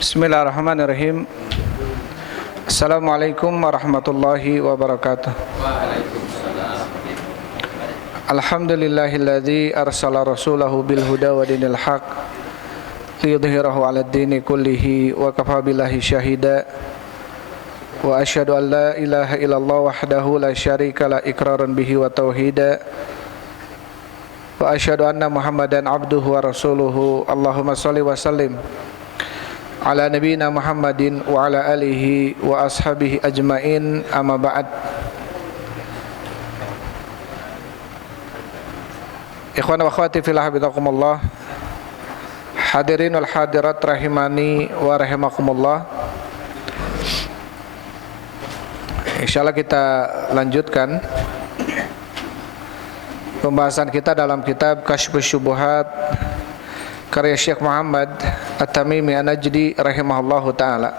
Bismillahirrahmanirrahim. Assalamualaikum warahmatullahi wabarakatuh. Alhamdulillahilladzi arsala rasulahu bil huda wa dinil haq liyudhhirahu 'alad dini kullihi wa kafa billahi syahida. Wa asyhadu an la ilaha illallah wahdahu la syarika la iqraran bihi wa tauhida. Wa asyhadu anna Muhammadan abduhu wa rasuluhu. Allahumma shalli wa sallim ala nabiyina Muhammadin wa ala alihi wa ashabihi ajmain, amma ba'd. Ikhwan wa akhwati fillah, habibakumullah. Hadirin wal hadirat rahimani wa rahimakumullah. Insyaallah kita lanjutkan pembahasan kita dalam kitab Kasyfus Syubuhat karya Syekh Muhammad At-Tamimi An-Najdi rahimahullahu ta'ala.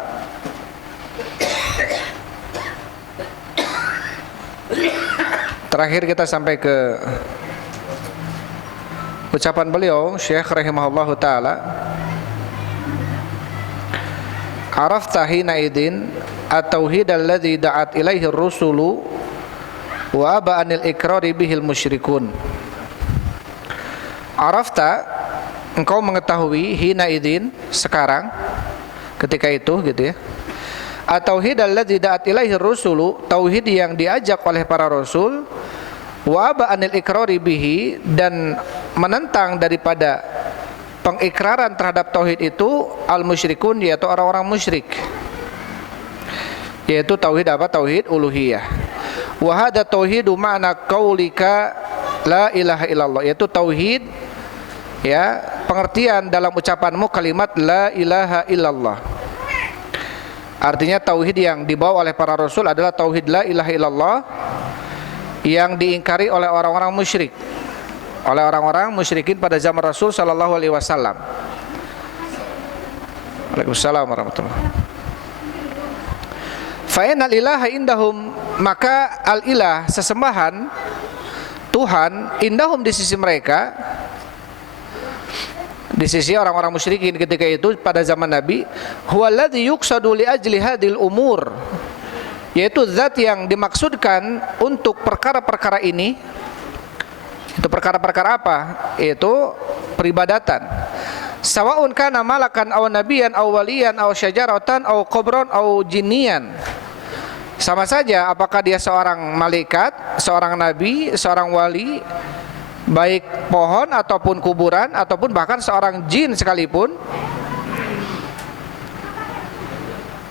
Terakhir kita sampai ke ucapan beliau Syekh rahimahullahu ta'ala, arafta hina idin at-tauhid alladhi da'at ilaihi ar-rusulu wa aba'anil ikrari bihil musyrikun. Arafta, engkau mengetahui, hina idin, sekarang, ketika itu gitu ya, at-tauhid alladzi da'at ilaihi rusulu, tauhid yang diajak oleh para rasul, wa ba'anil ikrari bihi, dan menentang daripada pengikraran terhadap tauhid itu al-musyrikun, yaitu orang-orang musyrik, yaitu tauhid apa? Tauhid uluhiyah. Wa hadza tauhidu ma'na qaulika la ilaha illallah, yaitu tauhid, ya, pengertian dalam ucapanmu kalimat la ilaha illallah. Artinya tauhid yang dibawa oleh para rasul adalah tauhid la ilaha illallah yang diingkari oleh orang-orang musyrik, oleh orang-orang musyrikin pada zaman Rasul sallallahu alaihi wasallam. Waalaikumsalam warahmatullahi wabarakatuh. Fa innal ilaha indahum, maka al-ilah, sesembahan, Tuhan, indahum, di sisi mereka, di sisi orang-orang musyrikin ketika itu pada zaman Nabi, huwallazi yuqsadu li ajli hadhil umur, yaitu zat yang dimaksudkan untuk perkara-perkara ini. Itu perkara-perkara apa? Itu peribadatan. Sawaun kana malakan aw nabiyan aw waliyan aw syajaratan aw qabran aw jinniyan. Sama saja apakah dia seorang malaikat, seorang nabi, seorang wali, baik pohon ataupun kuburan ataupun bahkan seorang jin sekalipun,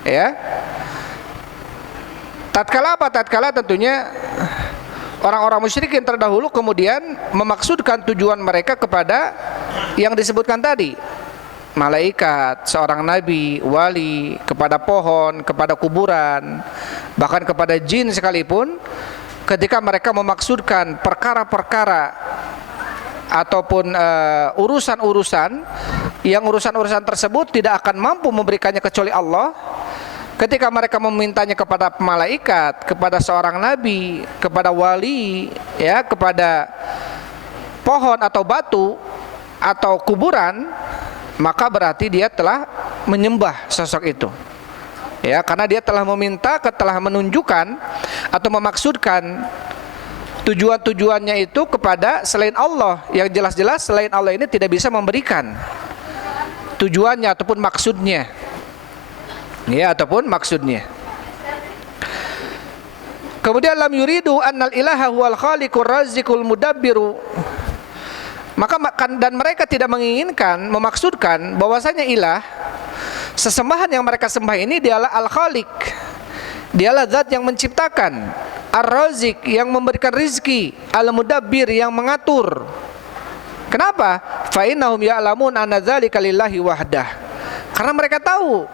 ya. Tatkala apa? Tatkala tentunya orang-orang musyrikin terdahulu kemudian memaksudkan tujuan mereka kepada yang disebutkan tadi, malaikat, seorang nabi, wali, kepada pohon, kepada kuburan, bahkan kepada jin sekalipun. Ketika mereka memaksudkan perkara-perkara ataupun urusan-urusan yang urusan-urusan tersebut tidak akan mampu memberikannya kecuali Allah, ketika mereka memintanya kepada malaikat, kepada seorang nabi, kepada wali, ya, kepada pohon atau batu atau kuburan, maka berarti dia telah menyembah sosok itu, ya, karena dia telah meminta, telah menunjukkan atau memaksudkan tujuan-tujuannya itu kepada selain Allah, yang jelas-jelas selain Allah ini tidak bisa memberikan tujuannya ataupun maksudnya, ya, ataupun maksudnya. Kemudian lam yuridu annal ilaha huwal khaliqur raziqul mudabbiru, maka dan mereka tidak menginginkan, memaksudkan bahwasanya ilah, sesembahan yang mereka sembah ini, dialah al-khaliq, dialah zat yang menciptakan, ar-raziq, yang memberikan rizki, al-mudabbir, yang mengatur. Kenapa? Fa innahum ya'lamun anna dzalika lillahi wahdah, karena mereka tahu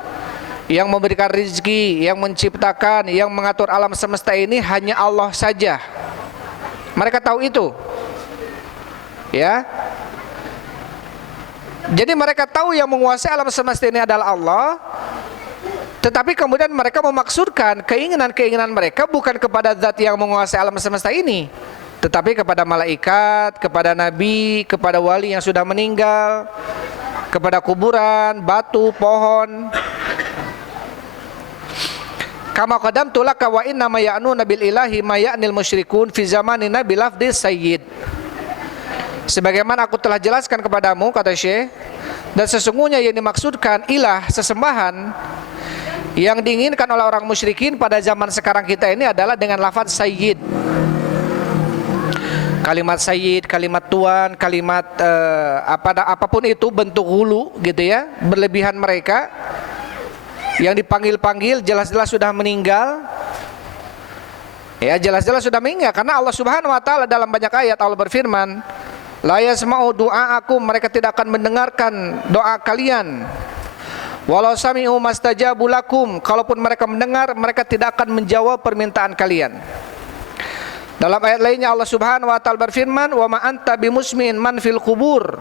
yang memberikan rizki, yang menciptakan, yang mengatur alam semesta ini hanya Allah saja. Mereka tahu itu, ya. Jadi mereka tahu yang menguasai alam semesta ini adalah Allah, tetapi kemudian mereka memaksudkan keinginan-keinginan mereka bukan kepada zat yang menguasai alam semesta ini, tetapi kepada malaikat, kepada nabi, kepada wali yang sudah meninggal, kepada kuburan, batu, pohon. Kama qadamtu laka wa inna ma ya'nuna bil ilahi ma ya'nil musyrikun fi zamanina bil lafdhi sayyid. Sebagaimana aku telah jelaskan kepadamu, kata Syekh, dan sesungguhnya yang dimaksudkan ilah, sesembahan, yang diinginkan oleh orang musyrikin pada zaman sekarang kita ini adalah dengan lafaz sayyid. Kalimat sayyid, kalimat tuan, kalimat apapun itu bentuk hulu gitu ya, berlebihan mereka. Yang dipanggil-panggil jelas-jelas sudah meninggal. Ya, jelas-jelas sudah meninggal karena Allah Subhanahu wa taala dalam banyak ayat Allah berfirman, la yasma'u du'aakum, mereka tidak akan mendengarkan doa kalian. Walau sami'u mastajabu lakum, kalaupun mereka mendengar, mereka tidak akan menjawab permintaan kalian. Dalam ayat lainnya Allah Subhanahu wa taala berfirman, wa ma anta bimusmin man fil kubur,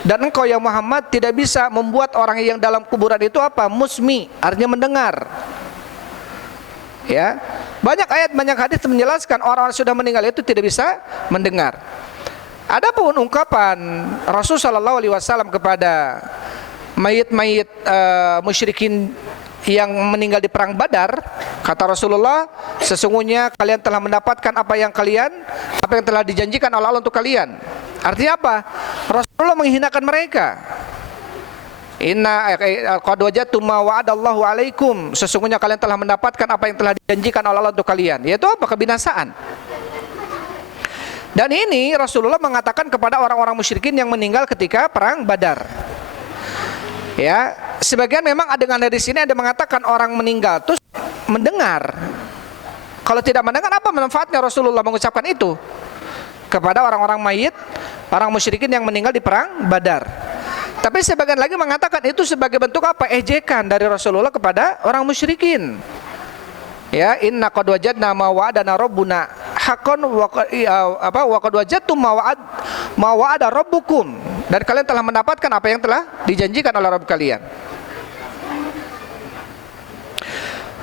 dan engkau ya Muhammad tidak bisa membuat orang yang dalam kuburan itu apa? Musmi, artinya mendengar. Ya, banyak ayat, banyak hadis menjelaskan orang-orang sudah meninggal itu tidak bisa mendengar. Adapun ungkapan Rasul sallallahu alaihi wasallam kepada mayit-mayit musyrikin yang meninggal di perang Badar, kata Rasulullah, sesungguhnya kalian telah mendapatkan apa yang telah dijanjikan oleh Allah untuk kalian. Artinya apa? Rasulullah menghinakan mereka. Inna qad wajadtum ma wa'adallahu alaikum, sesungguhnya kalian telah mendapatkan apa yang telah dijanjikan oleh Allah untuk kalian, yaitu apa? Kebinasaan. Dan ini Rasulullah mengatakan kepada orang-orang musyrikin yang meninggal ketika perang Badar. Ya, sebagian memang dengan dari sini ada mengatakan orang meninggal terus mendengar. Kalau tidak mendengar, apa manfaatnya Rasulullah mengucapkan itu kepada orang-orang mayit, orang musyrikin yang meninggal di perang Badar? Tapi sebagian lagi mengatakan itu sebagai bentuk apa? Ejekan dari Rasulullah kepada orang musyrikin. Ya, inna qad wajadna ma wa'adana rabbuna haqqan wa qad wajadtum ma wa'ada rabbukum, dan kalian telah mendapatkan apa yang telah dijanjikan oleh Rabb kalian.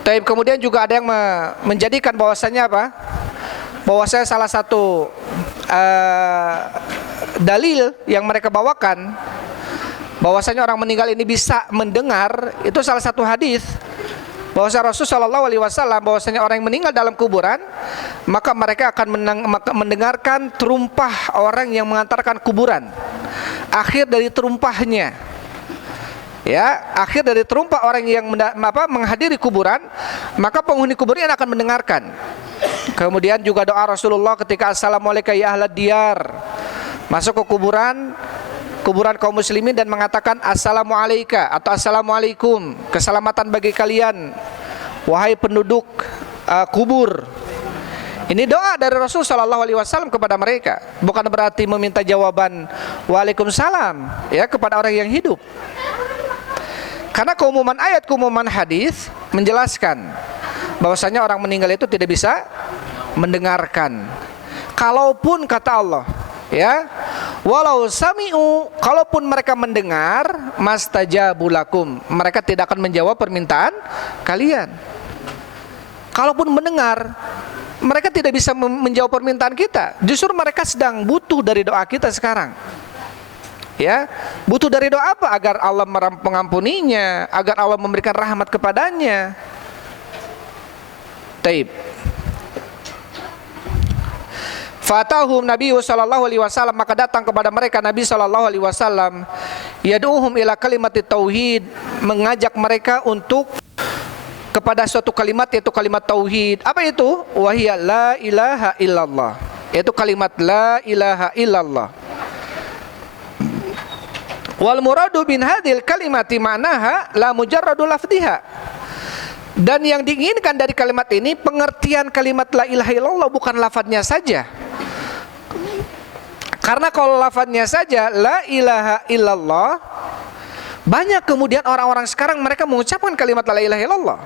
Taib, kemudian juga ada yang menjadikan bahwasanya apa? Bahwasanya salah satu dalil yang mereka bawakan bahwasanya orang meninggal ini bisa mendengar, itu salah satu hadis bahwasanya Rasul sallallahu alaihi wasallam bahwasanya orang yang meninggal dalam kuburan maka mereka akan mendengarkan terumpah orang yang mengantarkan kuburan. Akhir dari terumpahnya, ya, akhir dari terumpah orang yang menghadiri kuburan, maka penghuni kuburan akan mendengarkan. Kemudian juga doa Rasulullah ketika assalamualaikum ya ahlad diyar, masuk ke kuburan kaum muslimin dan mengatakan assalamualaikum atau assalamualaikum, keselamatan bagi kalian wahai penduduk kubur. Ini doa dari Rasul sallallahu alaihi wasallam kepada mereka, bukan berarti meminta jawaban waalaikumsalam ya kepada orang yang hidup. Karena keumuman ayat, keumuman hadis menjelaskan bahwasanya orang meninggal itu tidak bisa mendengarkan. Kalaupun kata Allah, ya, walau sami'u, kalaupun mereka mendengar, mastajabu lakum, mereka tidak akan menjawab permintaan kalian. Kalaupun mendengar, mereka tidak bisa menjawab permintaan kita. Justru mereka sedang butuh dari doa kita sekarang. Ya, butuh dari doa apa? Agar Allah mengampuninya, agar Allah memberikan rahmat kepadanya. Taib. Fatahum Nabi sallallahu alaihi wasallam, maka datang kepada mereka Nabi sallallahu alaihi wasallam, yad'uhum ila kalimat tauhid, mengajak mereka untuk kepada suatu kalimat, yaitu kalimat tauhid. Apa itu? Wahiyya la ilaha illallah. Yaitu kalimat la ilaha illallah. Wal muradu bin hadhil kalimati ma'naha la mujarradu lafdhiha. Dan yang diinginkan dari kalimat ini, pengertian kalimat la ilaha illallah bukan lafadznya saja. Karena kalau lafadznya saja la ilaha illallah, banyak kemudian orang-orang sekarang mereka mengucapkan kalimat la ilaha illallah.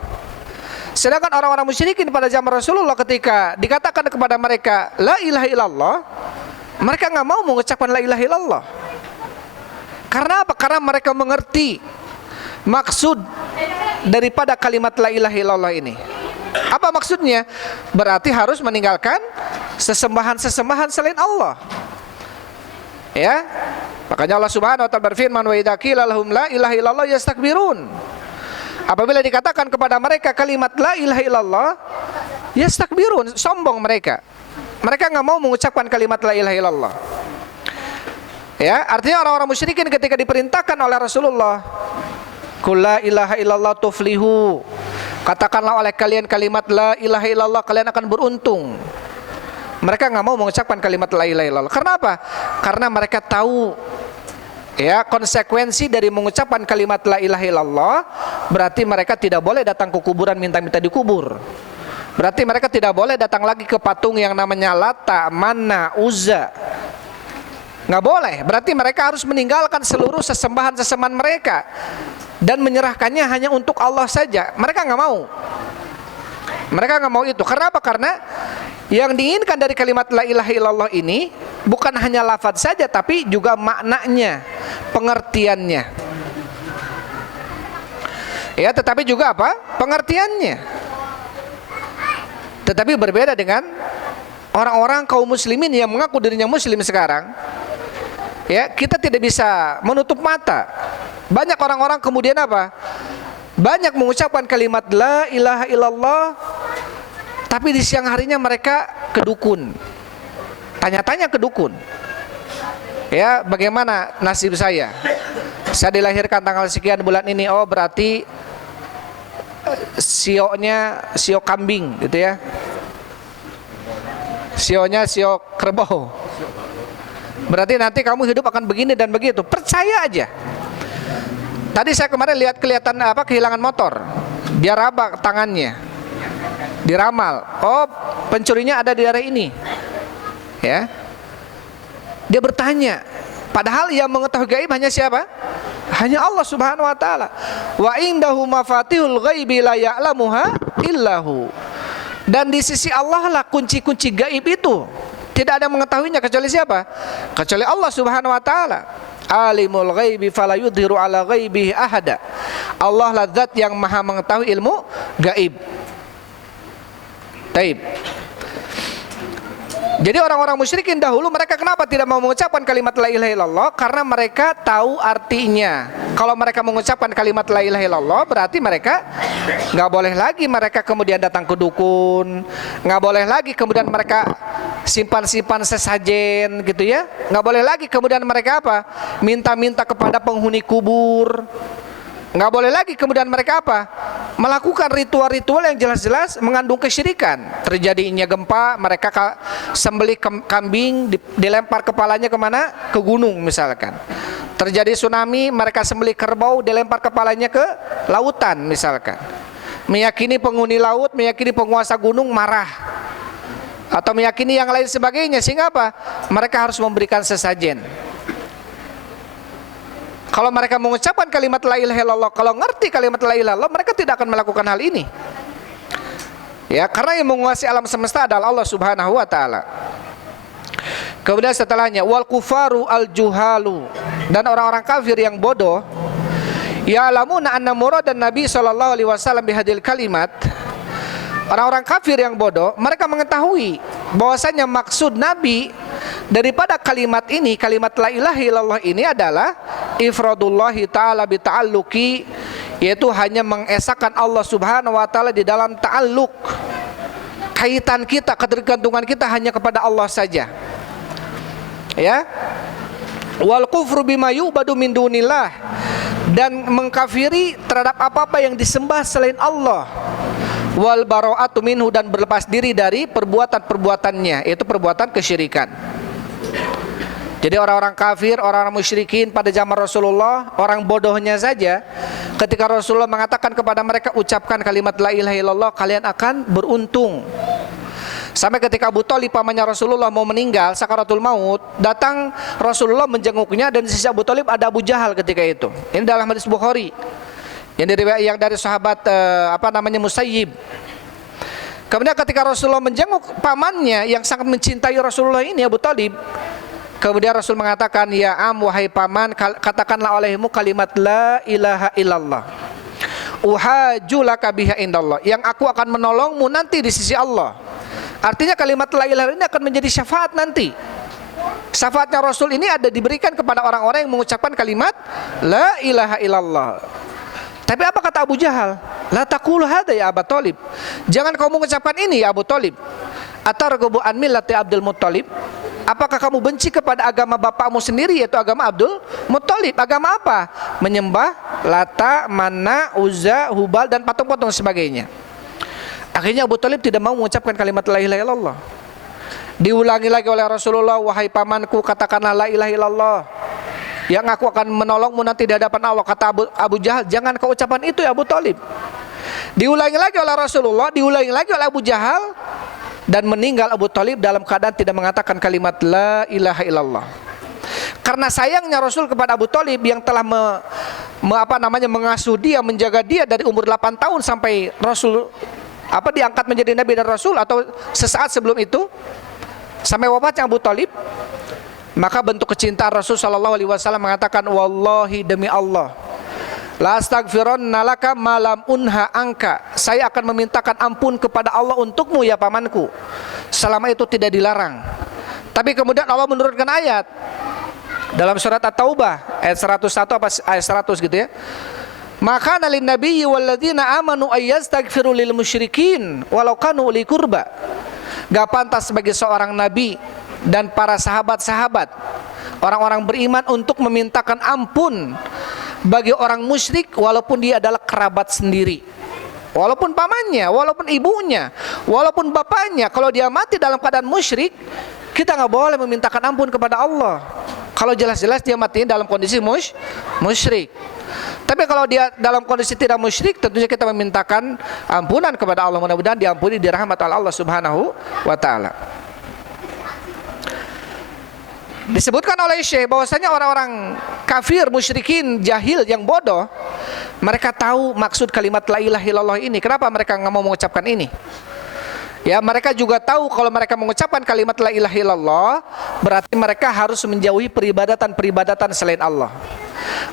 Sedangkan orang-orang musyrikin pada zaman Rasulullah ketika dikatakan kepada mereka la ilaha illallah, mereka nggak mau mengucapkan la ilaha illallah. Karena apa? Karena mereka mengerti maksud daripada kalimat la ilaha illallah ini. Apa maksudnya? Berarti harus meninggalkan sesembahan-sesembahan selain Allah. Ya, Makanya Allah Subhanahu wa taala berfirman, wa idza qila lahum la ilaha illallah yastakbirun. Apabila dikatakan kepada mereka kalimat la ilaha illallah, yastakbirun, sombong mereka. Mereka enggak mau mengucapkan kalimat la ilaha illallah. Ya, artinya orang-orang musyrikin ketika diperintahkan oleh Rasulullah, qul la ilaha illallah tuflihu, katakanlah oleh kalian kalimat la ilaha illallah, kalian akan beruntung. Mereka nggak mau mengucapkan kalimat la ilaha illallah. Karena apa? Karena mereka tahu ya konsekuensi dari mengucapkan kalimat la ilaha illallah, berarti mereka tidak boleh datang ke kuburan minta-minta dikubur. Berarti mereka tidak boleh datang lagi ke patung yang namanya Lata, Manna, Uzza. Nggak boleh. Berarti mereka harus meninggalkan seluruh sesembahan-sesembahan mereka dan menyerahkannya hanya untuk Allah saja. Mereka nggak mau. Mereka nggak mau itu. Karena apa? Karena yang diinginkan dari kalimat la ilaha illallah ini bukan hanya lafaz saja, tapi juga maknanya, pengertiannya. Ya, tetapi juga apa? Pengertiannya. Tetapi berbeda dengan orang-orang kaum muslimin yang mengaku dirinya muslim sekarang. Ya, kita tidak bisa menutup mata. Banyak orang-orang kemudian apa? Banyak mengucapkan kalimat la ilaha illallah, tapi di siang harinya mereka ke dukun. Tanya-tanya ke dukun. Ya, bagaimana nasib saya? Saya dilahirkan tanggal sekian bulan ini. Oh, berarti sionya sio kambing gitu ya. Sionya sio kerbau. Berarti nanti kamu hidup akan begini dan begitu. Percaya aja. Tadi saya kemarin lihat kelihatan apa, kehilangan motor. Dia raba tangannya. Diramal. Oh, pencurinya ada di daerah ini. Ya. Dia bertanya. Padahal yang mengetahui gaib hanya siapa? Hanya Allah Subhanahu wa taala. Wa indahu mafatihul ghaibi la ya'lamuha illahu. Dan di sisi Allah lah kunci-kunci gaib itu. Tidak ada yang mengetahuinya kecuali siapa? Kecuali Allah Subhanahu wa taala. Alimul ghaibi fala yudhiru ala ghaibihi ahada. Allah lah zat yang maha mengetahui ilmu gaib. Taib. Jadi orang-orang musyrikin dahulu mereka kenapa tidak mau mengucapkan kalimat la ilaha illallah? Karena mereka tahu artinya. Kalau mereka mengucapkan kalimat la ilaha illallah, berarti mereka nggak boleh lagi mereka kemudian datang ke dukun, nggak boleh lagi kemudian mereka simpan-simpan sesajen gitu ya, nggak boleh lagi kemudian mereka apa? Minta-minta kepada penghuni kubur. Nggak boleh lagi kemudian mereka apa? Melakukan ritual-ritual yang jelas-jelas mengandung kesyirikan. Terjadinya gempa, mereka sembelih kambing, dilempar kepalanya kemana? Ke gunung misalkan. Terjadi tsunami, mereka sembelih kerbau, dilempar kepalanya ke lautan misalkan. Meyakini penghuni laut, meyakini penguasa gunung marah, atau meyakini yang lain sebagainya. Sehingga apa? Mereka harus memberikan sesajen. Kalau mereka mengucapkan kalimat la ilaha illallah, kalau ngerti kalimat la ilaha illallah, mereka tidak akan melakukan hal ini. Ya, karena yang menguasai alam semesta adalah Allah Subhanahu wa taala. Kemudian setelahnya wal kufaru al juhalu, dan orang-orang kafir yang bodoh, ya'lamuna anna muradan Nabi sallallahu alaihi wasallam bihadil kalimat. Orang-orang kafir yang bodoh, mereka mengetahui bahwasanya maksud Nabi daripada kalimat ini, kalimat la ilaha illallah ini adalah ifradullahi ta'ala bita'alluqi, yaitu hanya mengesahkan Allah Subhanahu wa taala di dalam ta'alluq. Kaitan kita, ketergantungan kita hanya kepada Allah saja. Ya. Wal kufru bima yu'badu min dunillah, dan mengkafiri terhadap apa-apa yang disembah selain Allah. Wal bara'atu minhu, dan berlepas diri dari perbuatan-perbuatannya, yaitu perbuatan kesyirikan. Jadi orang-orang kafir, orang-orang musyrikin pada zaman Rasulullah, orang bodohnya saja, ketika Rasulullah mengatakan kepada mereka, ucapkan kalimat la ilaha illallah, kalian akan beruntung. Sampai ketika Abu Thalib pamannya Rasulullah mau meninggal, sakaratul maut, datang Rasulullah menjenguknya, dan di sisi Abu Thalib ada Abu Jahal ketika itu. Ini dalam hadis Bukhari. Yang dari sahabat Musayyib. Kemudian ketika Rasulullah menjenguk pamannya yang sangat mencintai Rasulullah ini, Abu Thalib, kemudian Rasul mengatakan, ya am, wahai paman, katakanlah olehmu kalimat la ilaha illallah, uhaju laka biha indallah, yang aku akan menolongmu nanti di sisi Allah. Artinya kalimat la ilaha ini akan menjadi syafaat nanti. Syafaatnya Rasul ini ada diberikan kepada orang-orang yang mengucapkan kalimat la ilaha illallah. Tapi apa kata Abu Jahal? La taqul hadza ya Abu Thalib. Jangan kau mengucapkan ini ya Abu Thalib. Atarghabu an millati Abdul Muttalib? Apakah kamu benci kepada agama bapakmu sendiri, yaitu agama Abdul Muttalib? Agama apa? Menyembah Lata, Manna, Uzza, Hubal dan patung-patung sebagainya. Akhirnya Abu Thalib tidak mau mengucapkan kalimat la ilaha illallah. Diulangi lagi oleh Rasulullah, wahai pamanku, katakanlah la ilaha illallah, yang aku akan menolongmu nanti di hadapan Allah. Kata Abu Jahal, jangan kau ucapan itu ya Abu Thalib. Diulangi lagi oleh Rasulullah, diulangi lagi oleh Abu Jahal, dan meninggal Abu Thalib dalam keadaan tidak mengatakan kalimat la ilaha illallah. Karena sayangnya Rasul kepada Abu Thalib yang telah mengasuh dia, menjaga dia dari umur 8 tahun sampai Rasul diangkat menjadi Nabi dan Rasul, atau sesaat sebelum itu sampai wafatnya Abu Thalib. Maka bentuk kecintaan Rasul sallallahu alaihi wasallam mengatakan, wallahi demi Allah, la astaghfironna laka malam unha angka. Saya akan memintakan ampun kepada Allah untukmu ya pamanku, selama itu tidak dilarang. Tapi kemudian Allah menurunkan ayat dalam surat At-Taubah ayat 101 apa ayat 100 gitu ya. Maka nalin nabiyyi walladzina amanu ayyastaghfiru lil musyrikin walau kanu uli qurba. Gak pantas sebagai seorang nabi dan para sahabat-sahabat, orang-orang beriman, untuk memintakan ampun bagi orang musyrik walaupun dia adalah kerabat sendiri, walaupun pamannya, walaupun ibunya, walaupun bapaknya. Kalau dia mati dalam keadaan musyrik, kita nggak boleh memintakan ampun kepada Allah kalau jelas-jelas dia mati dalam kondisi musyrik. Tapi kalau dia dalam kondisi tidak musyrik, tentunya kita memintakan ampunan kepada Allah. Mudah-mudahan diampuni, dirahmati oleh Allah Subhanahu wa taala. Disebutkan oleh Syekh bahwasanya orang-orang kafir, musyrikin, jahil yang bodoh, mereka tahu maksud kalimat la ilaha illallah ini. Kenapa mereka nggak mau mengucapkan ini? Ya, mereka juga tahu kalau mereka mengucapkan kalimat la ilaha illallah, berarti mereka harus menjauhi peribadatan selain Allah.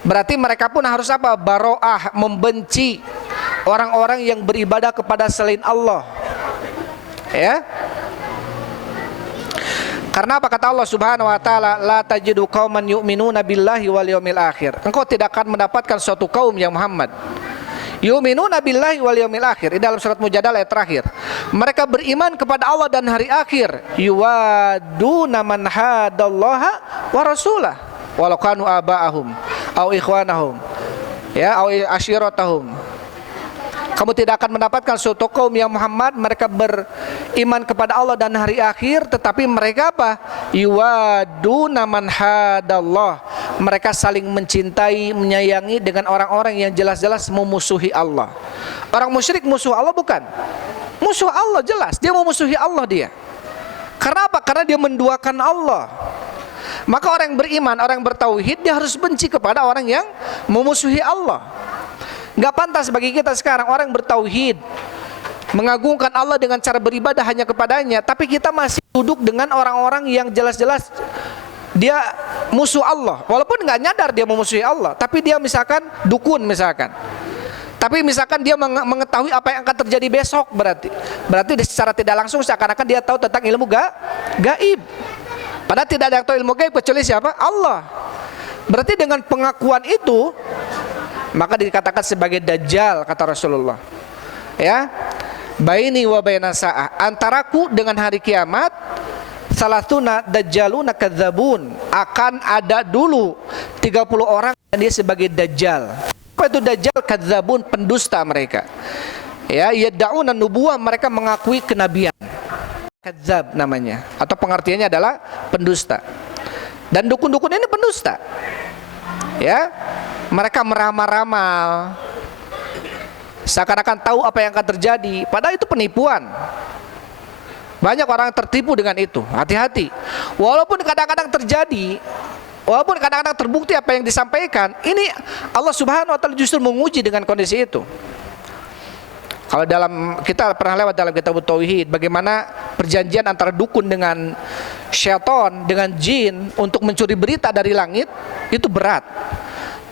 Berarti mereka pun harus apa? Baro'ah, membenci orang-orang yang beribadah kepada selain Allah. Ya. Karena apa kata Allah Subhanahu wa taala, la tajidu qauman yu'minuna billahi wal yaumil akhir. Engkau tidak akan mendapatkan suatu kaum yang Muhammad yu'minuna billahi wal yaumil akhir. Ini dalam surat Mujadalah ayat terakhir. Mereka beriman kepada Allah dan hari akhir. Yuwaduna man hadallaha wa rasulah walau kanu aba'ahum au ikhwanahum ya au ashiratahum. Kamu tidak akan mendapatkan suatu kaum yang Muhammad, mereka beriman kepada Allah dan hari akhir, tetapi mereka apa? Yuwaduna man hadallah. Mereka saling mencintai, menyayangi dengan orang-orang yang jelas-jelas memusuhi Allah. Orang musyrik musuh Allah bukan? Musuh Allah jelas, dia memusuhi Allah dia. Karena apa? Karena dia menduakan Allah. Maka orang yang beriman, orang yang bertauhid, dia harus benci kepada orang yang memusuhi Allah. Gak pantas bagi kita sekarang orang yang bertauhid, mengagungkan Allah dengan cara beribadah hanya kepadanya, tapi kita masih duduk dengan orang-orang yang jelas-jelas dia musuh Allah. Walaupun gak nyadar dia memusuhi Allah, tapi dia misalkan dukun misalkan. Tapi misalkan dia mengetahui apa yang akan terjadi besok, berarti secara tidak langsung seakan-akan dia tahu tentang ilmu gaib. Padahal tidak ada yang tahu ilmu gaib kecuali siapa? Allah. Berarti dengan pengakuan itu maka dikatakan sebagai dajjal, kata Rasulullah. Ya, baini wa baina sa'ah, antaraku dengan hari kiamat salatuna dajjaluna kadzabun, akan ada dulu 30 orang dan dia sebagai dajjal. Apa itu dajjal? Kadzabun, pendusta mereka. Ya, yad'una nubuwah, mereka mengakui kenabian. Kadzab namanya, atau pengertiannya adalah pendusta. Dan dukun-dukun ini pendusta. Ya, mereka meramal-ramal seakan-akan tahu apa yang akan terjadi, padahal itu penipuan. Banyak orang tertipu dengan itu. Hati-hati. Walaupun kadang-kadang terjadi, walaupun kadang-kadang terbukti apa yang disampaikan, ini Allah Subhanahu wa taala justru menguji dengan kondisi itu. Kalau kita pernah lewat dalam kitab Tauhid bagaimana perjanjian antara dukun dengan syaitan, dengan jin untuk mencuri berita dari langit, itu berat.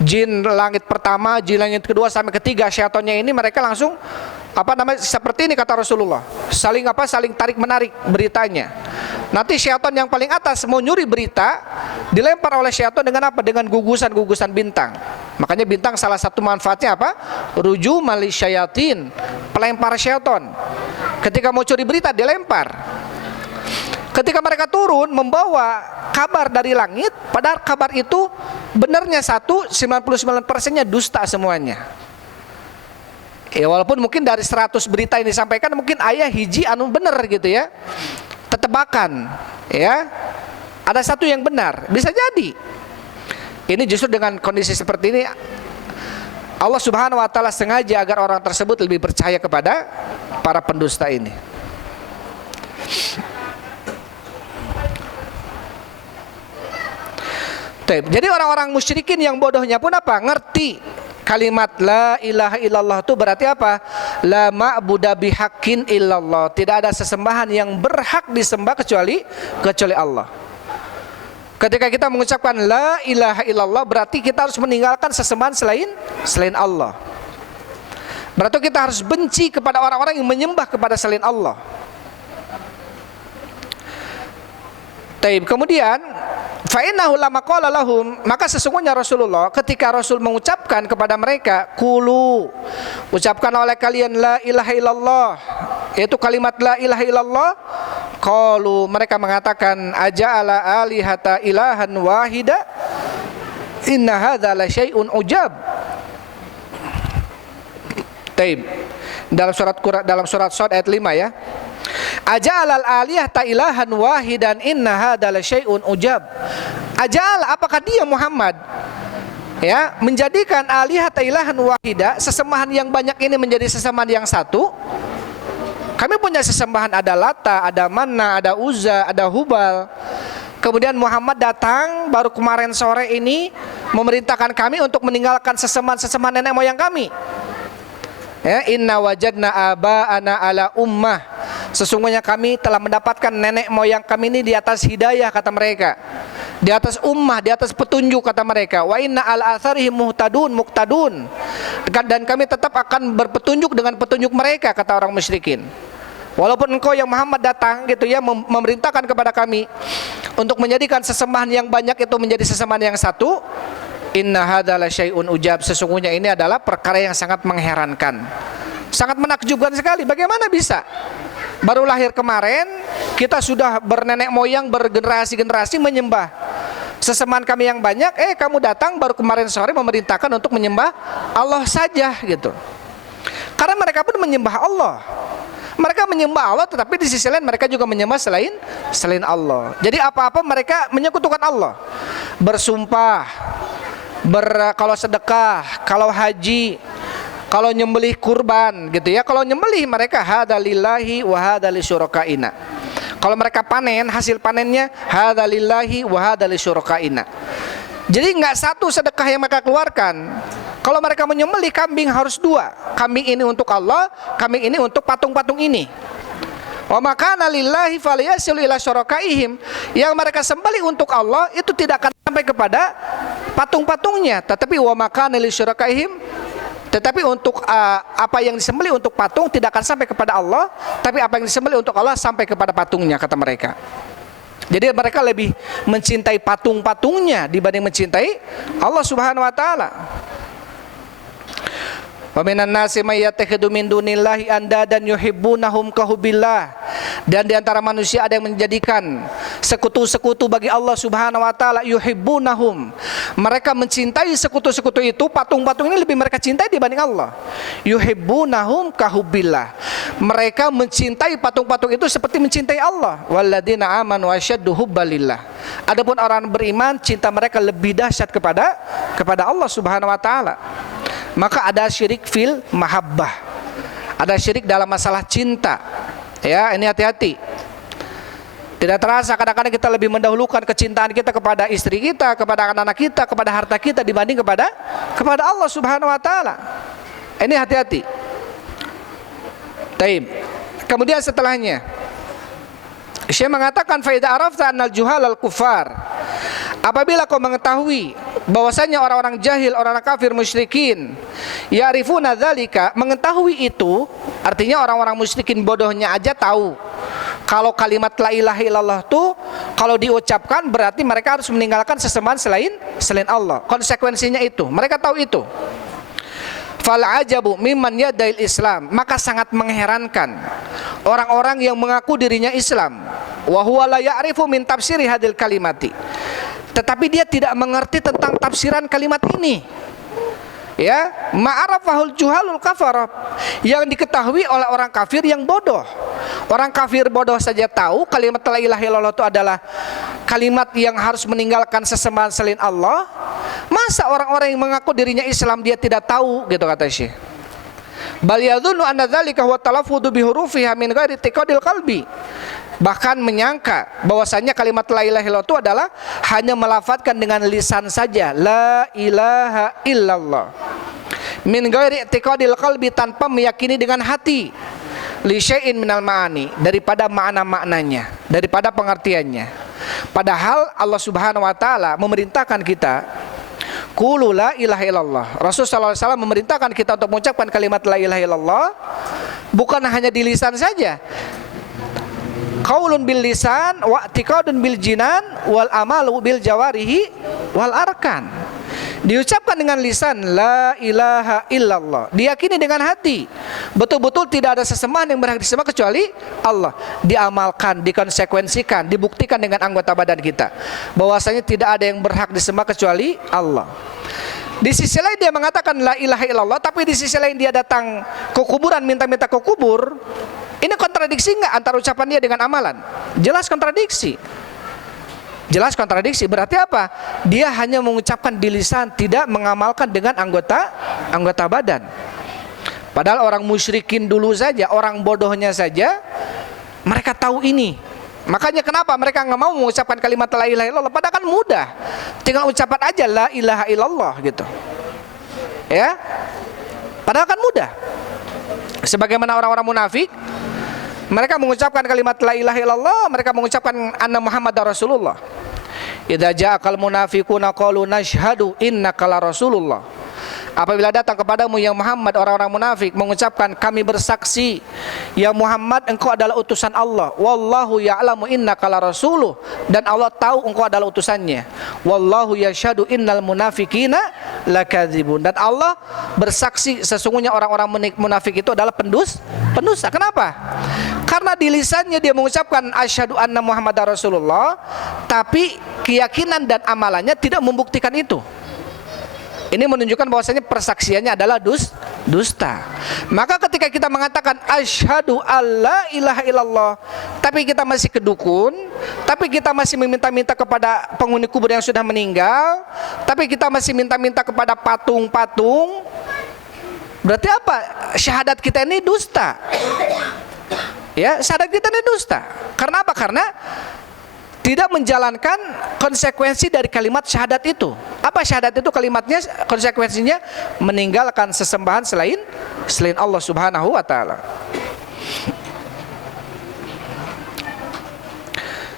Jin langit pertama, jin langit kedua sampai ketiga, syaitannya ini mereka langsung apa namanya, seperti ini kata Rasulullah, saling tarik menarik beritanya. Nanti syaitan yang paling atas mau nyuri berita, dilempar oleh syaitan dengan apa? Dengan gugusan bintang. Makanya bintang salah satu manfaatnya apa? Ruju mali syayatin, pelempar syaitan. Ketika mau curi berita dilempar. Ketika mereka turun membawa kabar dari langit, padahal kabar itu benarnya 99%-nya dusta semuanya. Ya walaupun mungkin dari 100 berita yang disampaikan mungkin ayah hiji anu bener gitu ya, tetebakan ya, ada satu yang benar, bisa jadi. Ini justru dengan kondisi seperti ini Allah Subhanahu wa taala sengaja agar orang tersebut lebih percaya kepada para pendusta ini. Jadi orang-orang musyrikin yang bodohnya pun apa? Ngerti kalimat la ilaha illallah itu berarti apa? La ma'budu bihaqqin illallah. Tidak ada sesembahan yang berhak disembah kecuali Allah. Ketika kita mengucapkan la ilaha illallah berarti kita harus meninggalkan sesembahan selain Allah. Berarti kita harus benci kepada orang-orang yang menyembah kepada selain Allah. Kemudian fa'innahu lama qala lahum, maka sesungguhnya Rasulullah ketika Rasul mengucapkan kepada mereka, qulu, ucapkan oleh kalian la ilaha illallah, yaitu kalimat la ilaha illallah. Qalu, mereka mengatakan, aja'ala alihata ilahan wahida inna hadza la syai'un ujab. Dalam surat Shad ayat 5 ya. Aja'alal alihata ilahan wahidan inna hadza la syai'un ujab. Aja'al, apakah dia Muhammad ya menjadikan alihata ilahan wahida, sesembahan yang banyak ini menjadi sesembahan yang satu? Kami punya sesembahan, ada Lata, ada Manna, ada Uzza, ada Hubal. Kemudian Muhammad datang baru kemarin sore ini memerintahkan kami untuk meninggalkan sesembahan nenek moyang kami. Ya, inna wajadna aba'ana ala ummah. Sesungguhnya kami telah mendapatkan nenek moyang kami ini di atas hidayah, kata mereka. Di atas ummah, di atas petunjuk, kata mereka. Wa inna ala atharihim muqtadun. Dan kami tetap akan berpetunjuk dengan petunjuk mereka, kata orang musyrikin. Walaupun engkau yang Muhammad datang gitu ya memerintahkan kepada kami untuk menjadikan sesembahan yang banyak itu menjadi sesembahan yang satu, inna hadza la syai'un ujab, sesungguhnya ini adalah perkara yang sangat mengherankan, sangat menakjubkan sekali. Bagaimana bisa baru lahir kemarin kita sudah bernenek moyang bergenerasi-generasi menyembah sesembahan kami yang banyak, kamu datang baru kemarin sore memerintahkan untuk menyembah Allah saja gitu. Karena mereka pun menyembah Allah. Mereka menyembah Allah, tetapi di sisi lain mereka juga menyembah selain Allah. Jadi apa-apa mereka menyekutukan Allah. Bersumpah, kalau sedekah, kalau haji, kalau nyembelih kurban gitu ya. Kalau nyembelih mereka hadalillahi wa hadali syurakaina. Kalau mereka panen, hasil panennya hadalillahi wa hadali syurakaina. Jadi nggak satu sedekah yang mereka keluarkan. Kalau mereka menyembelih kambing harus dua. Kambing ini untuk Allah, kambing ini untuk patung-patung ini. Wa makana lillahi falyasil ila syurakaihim. Yang mereka sembelih untuk Allah itu tidak akan sampai kepada patung-patungnya, tetapi wa makana li syurakaihim, tetapi untuk apa yang disembelih untuk patung tidak akan sampai kepada Allah, tapi apa yang disembelih untuk Allah sampai kepada patungnya, kata mereka. Jadi mereka lebih mencintai patung-patungnya dibanding mencintai Allah Subhanahu wa taala. Wa minan nasi may yattakhidhu min dunillahi andadan yuhibbunahum kahubbillah. Dan di antara manusia ada yang menjadikan sekutu-sekutu bagi Allah Subhanahu wa taala, yuhibbunahum. Mereka mencintai sekutu-sekutu itu, patung-patung ini lebih mereka cintai dibanding Allah. Yuhibbunahum kahubbillah. Mereka mencintai patung-patung itu seperti mencintai Allah. Walladzina amanu asyaddu hubbalillah. Adapun orang beriman, cinta mereka lebih dahsyat kepada Allah Subhanahu wa taala. Maka ada syirik fil mahabbah, ada syirik dalam masalah cinta. Ya, ini hati-hati. Tidak terasa kadang-kadang kita lebih mendahulukan kecintaan kita kepada istri kita, kepada anak-anak kita, kepada harta kita dibanding kepada Allah Subhanahu wa taala. Ini hati-hati. Taib. Kemudian setelahnya Syekh mengatakan fa idza arafta annal juhalal kufar, Apabila kau mengetahui bahwasanya orang-orang jahil, orang-orang kafir musyrikin ya'rifuna dzalika, mengetahui itu artinya orang-orang musyrikin bodohnya aja tahu kalau kalimat la ilaha illallah tuh kalau diucapkan berarti mereka harus meninggalkan sesembahan selain Allah. Konsekuensinya itu, mereka tahu itu. Fal ajabu mimman yadail Islam, maka sangat mengherankan orang-orang yang mengaku dirinya Islam, wa huwa la ya'rifu min tafsiri hadil kalimati, tetapi dia tidak mengerti tentang tafsiran kalimat ini. Ya, ma'arafahul juhalul kafarah, yang diketahui oleh orang kafir yang bodoh. Orang kafir bodoh saja tahu kalimat la ilaha illallah itu adalah kalimat yang harus meninggalkan sesembahan selain Allah. Masa orang-orang yang mengaku dirinya Islam dia tidak tahu, gitu kata Syekh. Bal yadhunnu anna dzalika huwa talaffudu bi hurufiha min ghairi tiqadil qalbi. Bahkan menyangka bahwasanya kalimat la ilaha illallah itu adalah hanya melafadzkan dengan lisan saja, la ilaha illallah. Min ghairi tiqadil qalbi, tanpa meyakini dengan hati. Li syai'in minal ma'ani, daripada makna-maknanya, daripada pengertiannya. Padahal Allah Subhanahu wa taala memerintahkan kita qulu la ilaha illallah. Rasul sallallahu alaihi wasallam memerintahkan kita untuk mengucapkan kalimat la ilaha illallah bukan hanya di lisan saja. Qaulun bil lisan wa i'tiqadun bil jinan wal amalu bil jawarihi wal arkan. Diucapkan dengan lisan la ilaha illallah, diyakini dengan hati betul-betul tidak ada sesembahan yang berhak disembah kecuali Allah, diamalkan, dikonsekuensikan, dibuktikan dengan anggota badan kita bahwasanya tidak ada yang berhak disembah kecuali Allah. Di sisi lain dia mengatakan la ilaha illallah, tapi di sisi lain dia datang ke kuburan minta-minta ke kubur. Ini kontradiksi enggak antara ucapan dia dengan amalan? Jelas kontradiksi. Jelas kontradiksi. Berarti apa? Dia hanya mengucapkan di lisan, tidak mengamalkan dengan anggota badan. Padahal orang musyrikin dulu saja, orang bodohnya saja, mereka tahu ini. Makanya kenapa mereka nggak mau mengucapkan kalimat la ilaha illallah? Padahal kan mudah, tinggal ucapan aja la ilaha illallah gitu. Ya, padahal kan mudah. Sebagaimana orang-orang munafik, mereka mengucapkan kalimat la ilaha illallah, mereka mengucapkan anna Muhammadar Rasulullah. Idza ja'akal munafiquna qalu nashhadu innaka la Rasulullah. Apabila datang kepadamu yang Muhammad, orang-orang munafik mengucapkan kami bersaksi ya Muhammad engkau adalah utusan Allah. Wallahu ya'lamu innaka la rasuluh, dan Allah tahu engkau adalah utusannya. Wallahu yashhadu innal munafiqina lakadzibun, dan Allah bersaksi sesungguhnya orang-orang munafik itu adalah pendusta. Kenapa? Karena di lisannya dia mengucapkan asyhadu anna Muhammadar Rasulullah, tapi keyakinan dan amalannya tidak membuktikan itu. Ini menunjukkan bahwasanya persaksiannya adalah dusta. Maka ketika kita mengatakan asyhadu alla ilaha illallah, tapi kita masih kedukun, tapi kita masih meminta-minta kepada penghuni kubur yang sudah meninggal, tapi kita masih minta-minta kepada patung-patung, berarti apa? Syahadat kita ini dusta. Ya, syahadat kita ini dusta. Karena apa? Karena tidak menjalankan konsekuensi dari kalimat syahadat itu. Apa syahadat itu? Kalimatnya, konsekuensinya meninggalkan sesembahan selain Allah Subhanahu wa taala.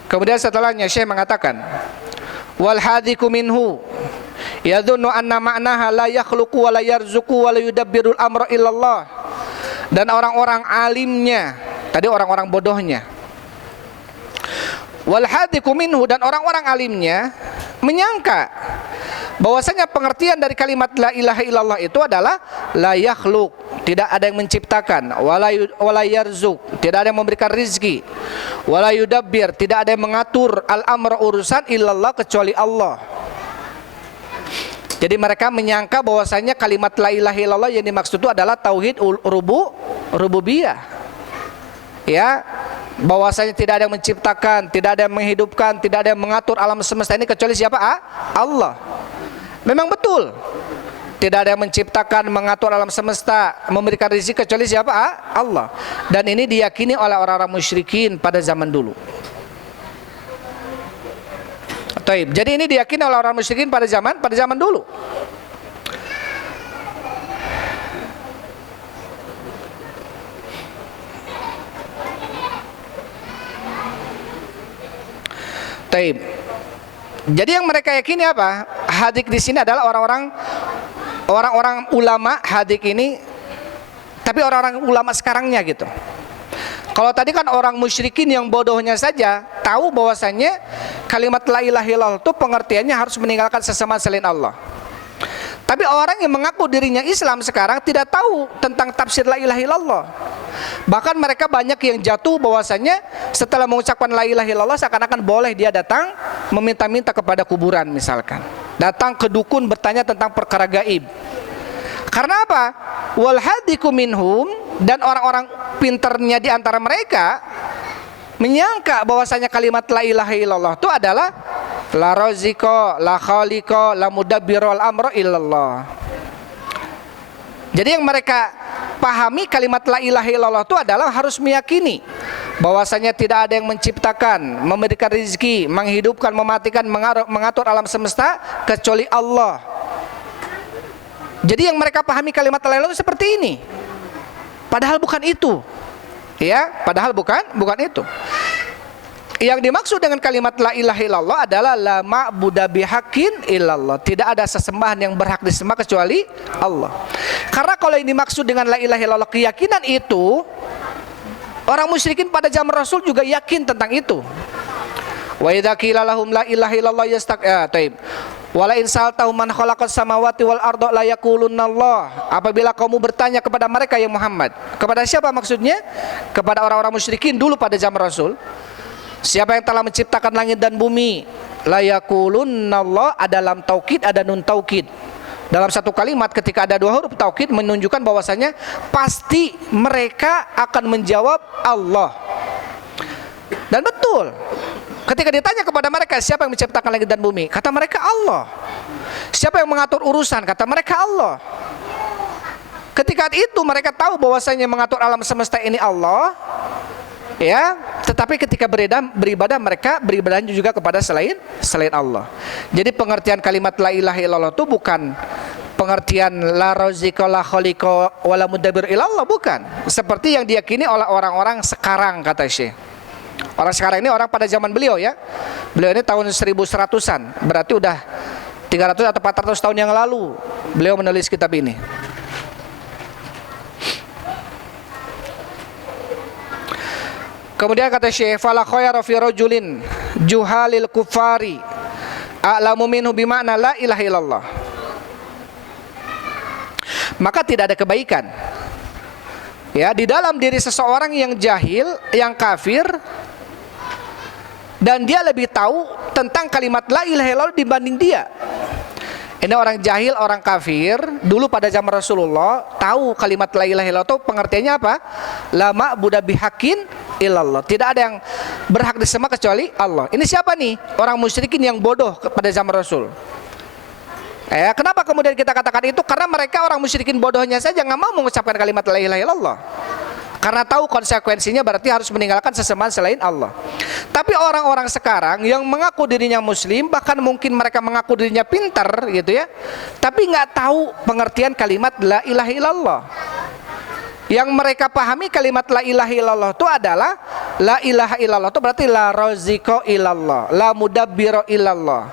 Kemudian setelahnya Syekh mengatakan wal hadiku minhu yadhunnu anna ma'naha la yakhluqu wa la yarzuqu wa la yudabbirul amra illallah. Dan orang-orang alimnya, tadi orang-orang bodohnya, wal hadiku minhu, dan orang-orang alimnya menyangka bahwasanya pengertian dari kalimat la ilaha illallah itu adalah la yakhluq, tidak ada yang menciptakan, wala yarzuk, tidak ada yang memberikan rizki, wala yudabbir, tidak ada yang mengatur al-amr, urusan, illallah, kecuali Allah. Jadi mereka menyangka bahwasanya kalimat la ilaha illallah yang dimaksud itu adalah tauhid rububiyah. Ya, bahwasanya tidak ada yang menciptakan, tidak ada yang menghidupkan, tidak ada yang mengatur alam semesta ini kecuali siapa? Allah. Memang betul, tidak ada yang menciptakan, mengatur alam semesta, memberikan rezeki kecuali siapa? Allah. Dan ini diyakini oleh orang-orang musyrikin pada zaman dulu. Taib. Jadi ini diyakini oleh orang musyrikin pada zaman dulu. Taib. Jadi yang mereka yakini apa? Hadik di sini adalah orang-orang ulama hadik ini, tapi orang-orang ulama sekarangnya gitu. Kalau tadi kan orang musyrikin yang bodohnya saja tahu bahwasannya kalimat la ilaha illallah itu pengertiannya harus meninggalkan sesama selain Allah. Tapi orang yang mengaku dirinya Islam sekarang tidak tahu tentang tafsir la ilaha illallah. Bahkan mereka banyak yang jatuh bahwasannya setelah mengucapkan la ilaha illallah seakan-akan boleh dia datang meminta-minta kepada kuburan misalkan. Datang ke dukun bertanya tentang perkara gaib. Karena apa? Wal hadiku minhum, dan orang-orang pinternya di antara mereka menyangka bahwasanya kalimat la ilaha illallah itu adalah la raziko, la khaliko, la mudabbirul amro illallah. Jadi yang mereka pahami kalimat la ilaha illallah itu adalah harus meyakini bahwasanya tidak ada yang menciptakan, memberikan rezeki, menghidupkan, mematikan, mengatur alam semesta kecuali Allah. Jadi yang mereka pahami kalimat la ilaha illallah seperti ini. Padahal bukan itu. Ya, padahal bukan itu. Yang dimaksud dengan kalimat la ilaha illallah adalah la ma'budu bihaqqin illallah. Tidak ada sesembahan yang berhak disembah kecuali Allah. Karena kalau yang dimaksud dengan la ilaha illallah keyakinan itu, orang musyrikin pada zaman Rasul juga yakin tentang itu. Wa idza qila lahum la ilaha illallah wala in sa'altahum man khalaqas samawati wal arda la yaqulunallah. Apabila kamu bertanya kepada mereka ya Muhammad, kepada siapa maksudnya? Kepada orang-orang musyrikin dulu pada zaman Rasul. Siapa yang telah menciptakan langit dan bumi? La yaqulunallah, ada lam taukid, ada nun taukid. Dalam satu kalimat ketika ada dua huruf taukid menunjukkan bahwasanya pasti mereka akan menjawab Allah. Dan betul. Ketika ditanya kepada mereka siapa yang menciptakan langit dan bumi, kata mereka Allah. Siapa yang mengatur urusan, kata mereka Allah. Ketika itu mereka tahu bahwasanya mengatur alam semesta ini Allah, ya. Tetapi ketika beribadah mereka beribadah juga kepada selain Allah. Jadi pengertian kalimat la ilaha illallah itu bukan pengertian la razika la khaliqa wala mudabbir illallah, bukan. Seperti yang diyakini oleh orang-orang sekarang, kata Syekh. Orang sekarang ini orang pada zaman beliau ya. Beliau ini tahun 1100-an. Berarti udah 300 atau 400 tahun yang lalu beliau menulis kitab ini. Kemudian kata Syekh, fala khayra fi rajulin juhalil kufari a'lamu minhu bima'na la ilaha illallah. Maka tidak ada kebaikan ya di dalam diri seseorang yang jahil, yang kafir, dan dia lebih tahu tentang kalimat la ilaha illallah dibanding dia. Ini orang jahil, orang kafir dulu pada zaman Rasulullah tahu kalimat la ilaha illallah itu pengertiannya apa? La ma'budu bihaqqin illallah. Tidak ada yang berhak disembah kecuali Allah. Ini siapa nih? Orang musyrikin yang bodoh pada zaman Rasul. Kenapa kemudian kita katakan itu? Karena mereka orang musyrikin bodohnya saja nggak mau mengucapkan kalimat la ilaha illallah. Karena tahu konsekuensinya berarti harus meninggalkan sesembahan selain Allah. Tapi orang-orang sekarang yang mengaku dirinya muslim, bahkan mungkin mereka mengaku dirinya pintar gitu ya, tapi nggak tahu pengertian kalimat la ilaha illallah. Yang mereka pahami kalimat la ilaha illallah itu adalah la ilaha illallah itu berarti la raziko illallah, la mudabbiro illallah.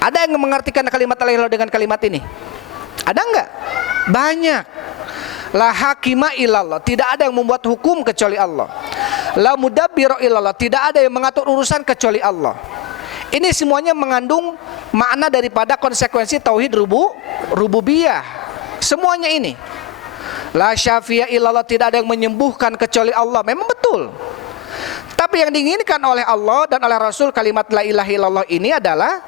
Ada yang mengartikan kalimat la ilaha illallah dengan kalimat ini? Ada enggak? Banyak. La hakima illallah, tidak ada yang membuat hukum kecuali Allah. La mudabbiro illallah, tidak ada yang mengatur urusan kecuali Allah. Ini semuanya mengandung makna daripada konsekuensi tauhid rububiyah. Semuanya ini. La syafi'a illallah, tidak ada yang menyembuhkan kecuali Allah. Memang betul. Tapi yang diinginkan oleh Allah dan oleh Rasul kalimat la ilaha illallah ini adalah,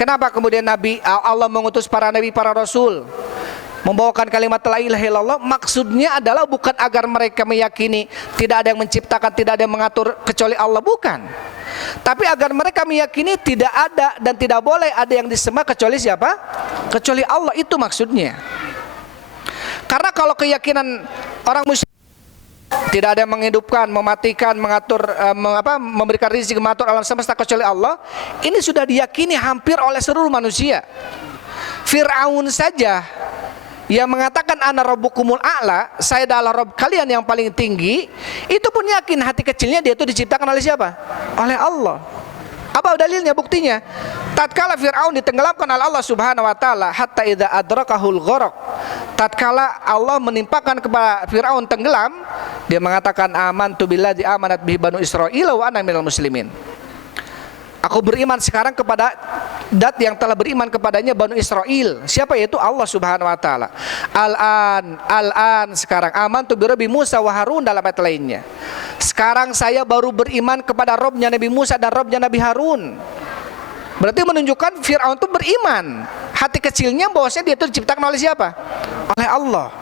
kenapa kemudian Allah mengutus para nabi, para rasul membawakan kalimat la ilaha illallah? Maksudnya adalah bukan agar mereka meyakini tidak ada yang menciptakan, tidak ada yang mengatur kecuali Allah, bukan. Tapi agar mereka meyakini tidak ada dan tidak boleh ada yang disembah kecuali siapa? Kecuali Allah, itu maksudnya. Karena kalau keyakinan orang musyrik tidak ada yang menghidupkan, mematikan, mengatur, memberikan rezeki, mengatur alam semesta kecuali Allah, ini sudah diyakini hampir oleh seluruh manusia. Fir'aun saja yang mengatakan ana rabbukumul a'la, saya adalah Rabb kalian yang paling tinggi, itu pun yakin hati kecilnya dia itu diciptakan oleh siapa? Oleh Allah. Apa dalilnya, buktinya? Tatkala Fir'aun ditenggelamkan oleh Allah Subhanahu wa taala, hatta idza adrakahul gharq. Tatkala Allah menimpakan kepada Fir'aun tenggelam, dia mengatakan amantu billazi amanat bihi banu Israil wa ana minal muslimin. Aku beriman sekarang kepada dat yang telah beriman kepadanya Banu Israel. Siapa? Yaitu Allah Subhanahu wa taala. Al-an sekarang amantu bi rabbi Musa wa Harun dalam ayat lainnya. Sekarang saya baru beriman kepada Rabbnya Nabi Musa dan Rabbnya Nabi Harun. Berarti menunjukkan Fir'aun itu beriman. Hati kecilnya bahwasanya dia itu diciptakan oleh siapa? Oleh Allah.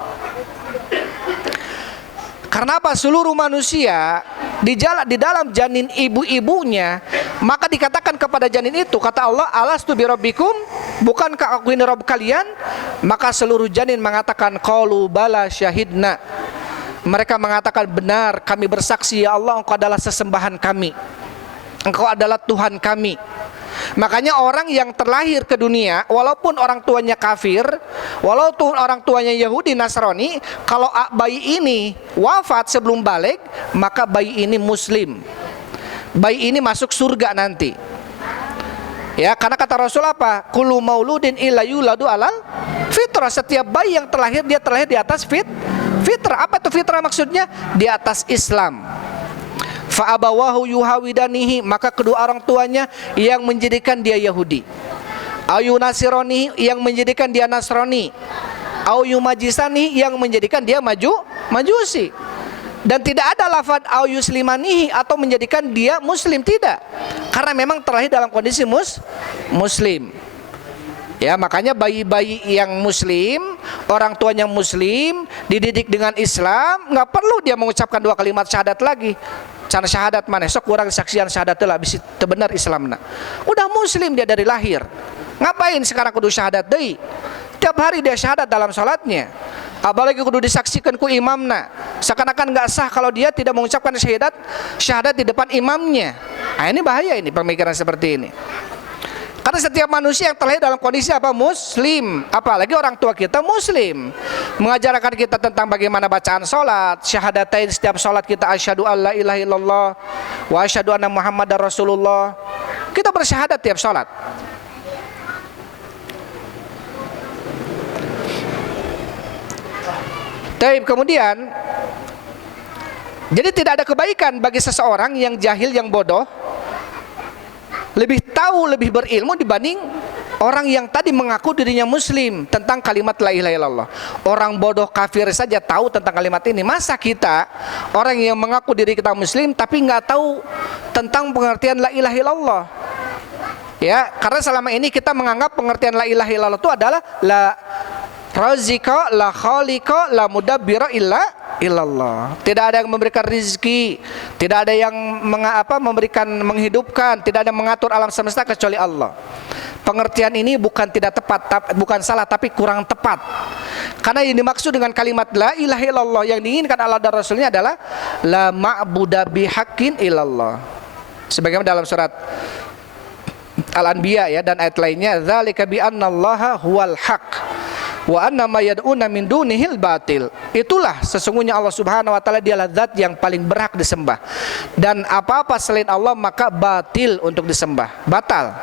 Karena apa? Seluruh manusia di dalam janin ibu-ibunya, maka dikatakan kepada janin itu, kata Allah, alastu bi rabbikum, bukankah aku ini Rabb kalian? Maka seluruh janin mengatakan qalu bala syahidna. Mereka mengatakan benar, kami bersaksi ya Allah, Engkau adalah sesembahan kami, Engkau adalah Tuhan kami. Makanya orang yang terlahir ke dunia, walaupun orang tuanya kafir, walaupun orang tuanya Yahudi Nasrani, kalau bayi ini wafat sebelum balik, maka bayi ini muslim. Bayi ini masuk surga nanti. Ya, karena kata Rasul apa? Kullu mauludin illa yuladu alal fitrah. Setiap bayi yang terlahir, dia terlahir di atas fitrah. Apa itu fitrah maksudnya? Di atas Islam. Fa'abawahu yuhawidanihi, maka kedua orang tuanya yang menjadikan dia Yahudi, ayu nasironi, yang menjadikan dia Nasrani, ayu majisani, yang menjadikan dia majusi. Dan tidak ada lafaz ayu yuslimanihi, atau menjadikan dia muslim, tidak, karena memang terlahir dalam kondisi muslim. Ya, makanya bayi-bayi yang muslim, orang tuanya muslim, dididik dengan Islam, nggak perlu dia mengucapkan 2 kalimat syahadat lagi. Cara syahadat mana? Sok kurang saksian syahadat lah bisa benar Islamna. Udah muslim dia dari lahir. Ngapain sekarang kudu syahadat deui? Tiap hari dia syahadat dalam salatnya. Apalagi kudu disaksikan ku imamna. Seakan-akan enggak sah kalau dia tidak mengucapkan syahadat di depan imamnya. Nah, ini bahaya ini pemikiran seperti ini. Karena setiap manusia yang terlahir dalam kondisi apa? Muslim. Apalagi orang tua kita muslim, mengajarkan kita tentang bagaimana bacaan sholat, syahadatain setiap sholat kita, asyhadu alla ilaha illallah wa asyhadu anna muhammadar rasulullah. Kita bersyahadat tiap sholat. Taib, kemudian, jadi tidak ada kebaikan bagi seseorang yang jahil, yang bodoh, lebih tahu, lebih berilmu dibanding orang yang tadi mengaku dirinya muslim tentang kalimat la ilaha illallah. Orang bodoh kafir saja tahu tentang kalimat ini. Masa kita orang yang mengaku diri kita muslim tapi nggak tahu tentang pengertian la ilaha illallah? Ya, karena selama ini kita menganggap pengertian la ilaha illallah itu adalah la razika, la khaliqa, la mudabbira illallah. Tidak ada yang memberikan rizki, tidak ada yang memberikan menghidupkan, tidak ada yang mengatur alam semesta kecuali Allah. Pengertian ini bukan tidak tepat, bukan salah, tapi kurang tepat. Karena yang dimaksud dengan kalimat la ilaha illallah yang diinginkan Allah dan Rasulnya adalah la ma'buda bihaqqin illallah. Sebagaimana dalam surat Al-Anbiya ya, dan ayat lainnya, dzalika bi annallaha huwal haq wa anna ma yad'una min dunihil batil. Itulah sesungguhnya Allah Subhanahu wa taala dialah zat yang paling berhak disembah, dan apa-apa selain Allah maka batil untuk disembah, batal.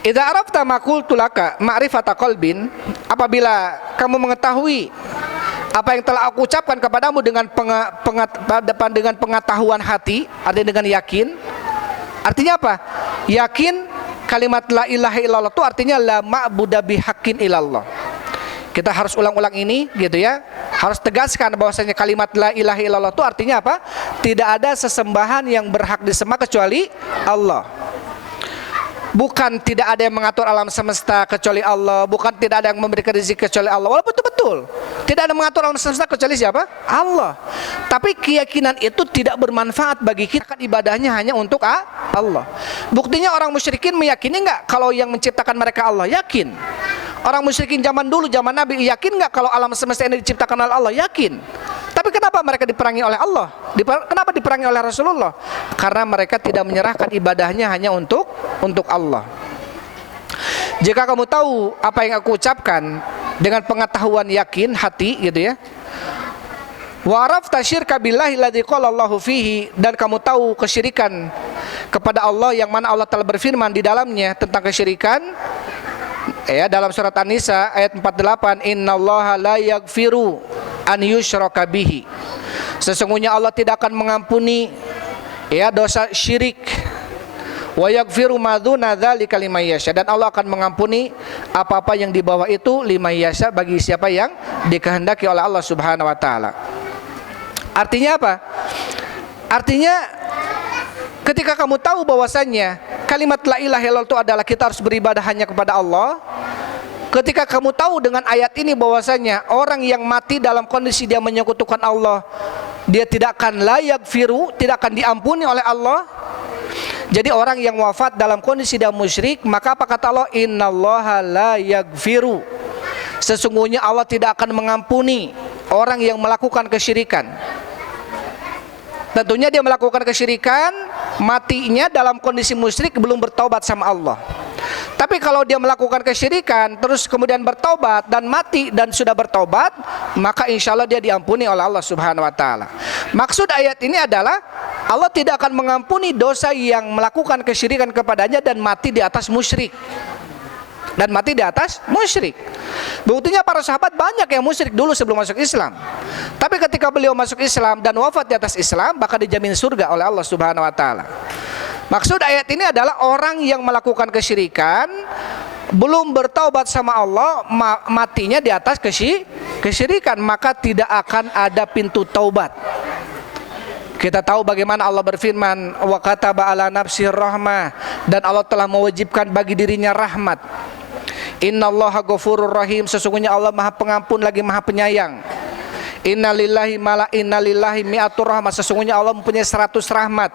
Idza arafta ma qultu laka ma'rifata qalbin, apabila kamu mengetahui apa yang telah aku ucapkan kepadamu dengan dengan pengetahuan hati, artinya dengan yakin. Artinya apa? Yakin. Kalimat la ilaha illallah itu artinya la ma'buda bihaqqin illallah. Kita harus ulang-ulang ini gitu ya. Harus tegaskan bahwasanya kalimat la ilaha illallah itu artinya apa? Tidak ada sesembahan yang berhak disembah kecuali Allah. Bukan tidak ada yang mengatur alam semesta kecuali Allah, bukan tidak ada yang memberikan rezeki kecuali Allah. Walaupun itu betul, tidak ada yang mengatur alam semesta kecuali siapa? Allah. Tapi keyakinan itu tidak bermanfaat bagi kita, ibadahnya hanya untuk Allah. Buktinya orang musyrikin meyakini enggak kalau yang menciptakan mereka Allah? Yakin. Orang musyrikin zaman dulu, zaman Nabi, yakin enggak kalau alam semesta ini diciptakan oleh Allah? Yakin. Tapi kenapa mereka diperangi oleh Allah? Kenapa diperangi oleh Rasulullah? Karena mereka tidak menyerahkan ibadahnya hanya untuk Allah. Jika kamu tahu apa yang aku ucapkan dengan pengetahuan yakin hati gitu ya, Wa arafta syirka billahi alladzi qala Allahu fihi, dan kamu tahu kesyirikan kepada Allah yang mana Allah telah berfirman di dalamnya tentang kesyirikan, ya, dalam surat An-Nisa ayat 48, innallaha la yaghfiru an yushraka bihi, sesungguhnya Allah tidak akan mengampuni, ya, dosa syirik. Wa yaghfiru ma dzuna dzalika liman yasha, dan Allah akan mengampuni apa-apa yang di bawah itu liman yasha, bagi siapa yang dikehendaki oleh Allah Subhanahu wa taala. Artinya apa? Artinya ketika kamu tahu bahwasannya kalimat la ilaha illallah itu adalah kita harus beribadah hanya kepada Allah, ketika kamu tahu dengan ayat ini bahwasanya orang yang mati dalam kondisi dia menyekutukan Allah, dia tidak akan layak firu, tidak akan diampuni oleh Allah. Jadi orang yang wafat dalam kondisi dia musyrik, maka apa kata Allah? Innallaha la yaghfiru, sesungguhnya Allah tidak akan mengampuni orang yang melakukan kesyirikan. Tentunya dia melakukan kesyirikan, matinya dalam kondisi musyrik, belum bertaubat sama Allah. Tapi kalau dia melakukan kesyirikan terus kemudian bertobat dan mati dan sudah bertobat, maka insya Allah dia diampuni oleh Allah Subhanahu wa taala. Maksud ayat ini adalah Allah tidak akan mengampuni dosa yang melakukan kesyirikan kepadanya dan mati di atas musyrik. Buktinya para sahabat banyak yang musyrik dulu sebelum masuk Islam. Tapi ketika beliau masuk Islam dan wafat di atas Islam, maka dijamin surga oleh Allah Subhanahu wa taala. Maksud ayat ini adalah orang yang melakukan kesyirikan, belum bertaubat sama Allah, matinya di atas kesyirikan, maka tidak akan ada pintu taubat. Kita tahu bagaimana Allah berfirman, wa kataba ala nafsir rahmah, dan Allah telah mewajibkan bagi dirinya rahmat. Innallaha ghafurur rahim, sesungguhnya Allah Maha Pengampun lagi Maha Penyayang. Innalillahi mi'atur rahmah, sesungguhnya Allah mempunyai 100 rahmat.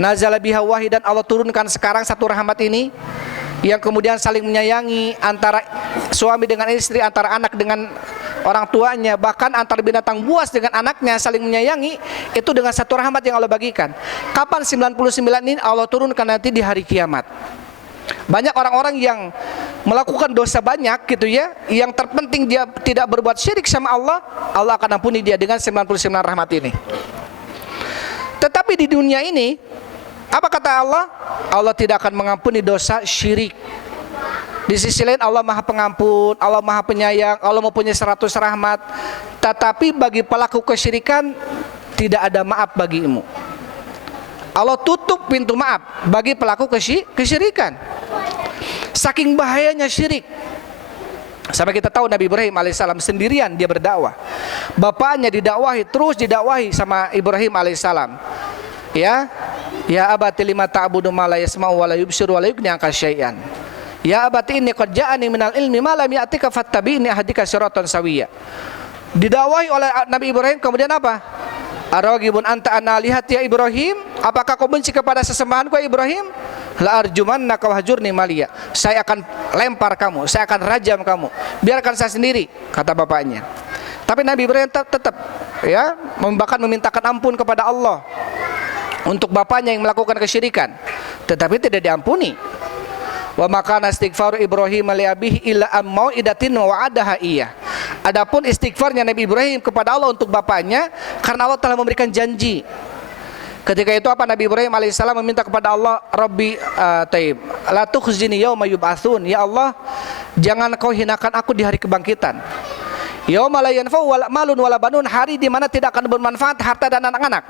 Nazala biha wahid, dan Allah turunkan sekarang satu rahmat ini yang kemudian saling menyayangi antara suami dengan istri, antara anak dengan orang tuanya, bahkan antara binatang buas dengan anaknya saling menyayangi, itu dengan satu rahmat yang Allah bagikan. Kapan 99 ini Allah turunkan? Nanti di hari kiamat. Banyak orang-orang yang melakukan dosa banyak gitu ya, yang terpenting dia tidak berbuat syirik sama Allah, Allah akan ampuni dia dengan 99 rahmat ini. Tetapi di dunia ini, apa kata Allah? Allah tidak akan mengampuni dosa syirik. Di sisi lain Allah Maha Pengampun, Allah Maha Penyayang, Allah mempunyai 100 rahmat. Tetapi bagi pelaku kesyirikan tidak ada maaf bagimu. Allah tutup pintu maaf bagi pelaku kesyirikan. Saking bahayanya syirik, sampai kita tahu Nabi Ibrahim alaihissalam sendirian dia berdakwah. Bapaknya didakwahi, terus didakwahi sama Ibrahim alaihissalam. Ya abati lima ta'budu ma la yasma'u wa la yubsiru wa la yughni anka syai'an. Ya abati inni qad ja'ani minal ilmi ma lam ya'tika fattabi'ni ahdika siratan sawiyya. Didakwahi oleh Nabi Ibrahim, kemudian apa? Araghibun anta an alihati ya Ibrahim? Apakah kau benci kepada sesembahanku ya Ibrahim? La arjumannaka wahjurni maliya. Saya akan lempar kamu, saya akan rajam kamu. Biarkan saya sendiri, kata bapaknya. Tapi Nabi Ibrahim tetap ya memintakan ampun kepada Allah untuk bapaknya yang melakukan kesyirikan, tetapi tidak diampuni. Wa makana istighfar Ibrahim li abihi illa am mau'idatin wa'adaha iya. Adapun istighfarnya Nabi Ibrahim kepada Allah untuk bapaknya, karena Allah telah memberikan janji. Ketika itu apa? Nabi Ibrahim alaihissalam meminta kepada Allah, Rabbi la tukhzini yauma yub'atsun. Ya Allah, jangan kau hinakan aku di hari kebangkitan. Yauma la yanfa'u malun wala banun, hari di mana tidak akan bermanfaat harta dan anak-anak.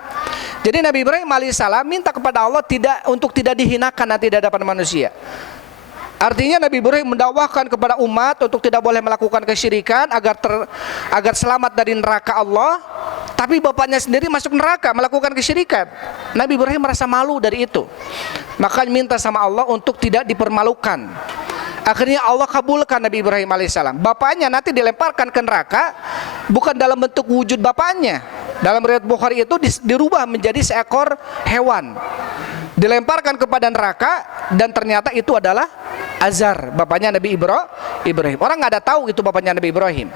Jadi Nabi Ibrahim alaihissalam minta kepada Allah untuk tidak dihinakan nanti di hadapan manusia. Artinya Nabi Ibrahim mendakwahkan kepada umat untuk tidak boleh melakukan kesyirikan agar selamat dari neraka Allah. Tapi bapaknya sendiri masuk neraka melakukan kesyirikan. Nabi Ibrahim merasa malu dari itu. Maka minta sama Allah untuk tidak dipermalukan. Akhirnya Allah kabulkan Nabi Ibrahim alaihissalam. Bapaknya nanti dilemparkan ke neraka bukan dalam bentuk wujud bapaknya. Dalam riwayat Bukhari itu dirubah menjadi seekor hewan. Dilemparkan kepada neraka dan ternyata itu adalah Azar, bapaknya Nabi Ibrahim. Orang nggak ada tahu itu bapaknya Nabi Ibrahim.